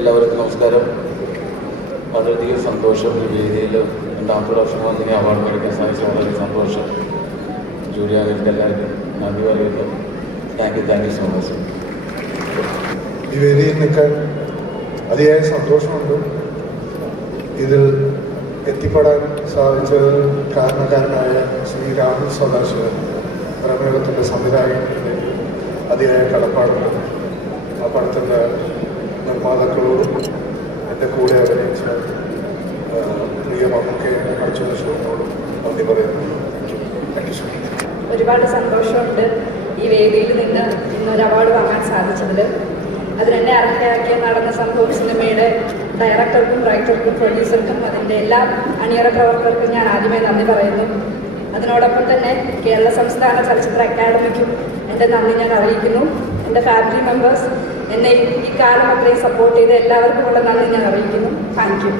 എല്ലാവർക്കും നമസ്കാരം. വളരെയധികം സന്തോഷം. ഈ വേദിയിൽ രണ്ടാമത്തെ പ്രാവശ്യം വന്നിങ്ങനെ അവാർഡ് മേടിക്കാൻ സാധിച്ചു. വളരെ സന്തോഷം. ജൂറി ആകർക്ക് എല്ലാവർക്കും നന്ദി പറയുന്നു. Thank you so much. ഈ വേദിയിൽ നിൽക്കാൻ അതിയായ സന്തോഷമുണ്ട്. ഇതിൽ എത്തിപ്പെടാൻ സാധിച്ചത് കാരണക്കാരനായ ശ്രീ രാഹുൽ സദാശിവൻ പ്രമേയത്തിൻ്റെ സംവിധായകൻ്റെ അതിയായ കടപ്പാടുണ്ട്. ആ പടത്തിൻ്റെ നിർമ്മാതാക്കളോടും എൻ്റെ കൂടെ അഭിനയിച്ച പ്രിയ മമ്മൂക്കെ അർജുനോടും നന്ദി പറയുന്നു. Thank you so much. ഒരുപാട് സന്തോഷമുണ്ട് ഈ വേദിയിൽ നിന്ന് ഇന്നൊരു അവാർഡ് വാങ്ങാൻ സാധിച്ചതിൽ. അതിനെന്നെ അർഹയാക്കിയ നടന്ന സംഭവം സിനിമയുടെ ഡയറക്ടർക്കും റൈറ്റർക്കും പ്രൊഡ്യൂസർക്കും അതിൻ്റെ എല്ലാ അണിയറ പ്രവർത്തകർക്കും ഞാൻ ആദ്യമേ നന്ദി പറയുന്നു. അതിനോടൊപ്പം തന്നെ കേരള സംസ്ഥാന ചലച്ചിത്ര അക്കാദമിക്കും എൻ്റെ നന്ദി ഞാൻ അറിയിക്കുന്നു. എൻ്റെ ഫാമിലി മെമ്പേഴ്സ് എന്നെ ഈ കാലം അത്രയും സപ്പോർട്ട് ചെയ്ത് എല്ലാവർക്കുമുള്ള നന്ദി ഞാൻ അറിയിക്കുന്നു. Thank you.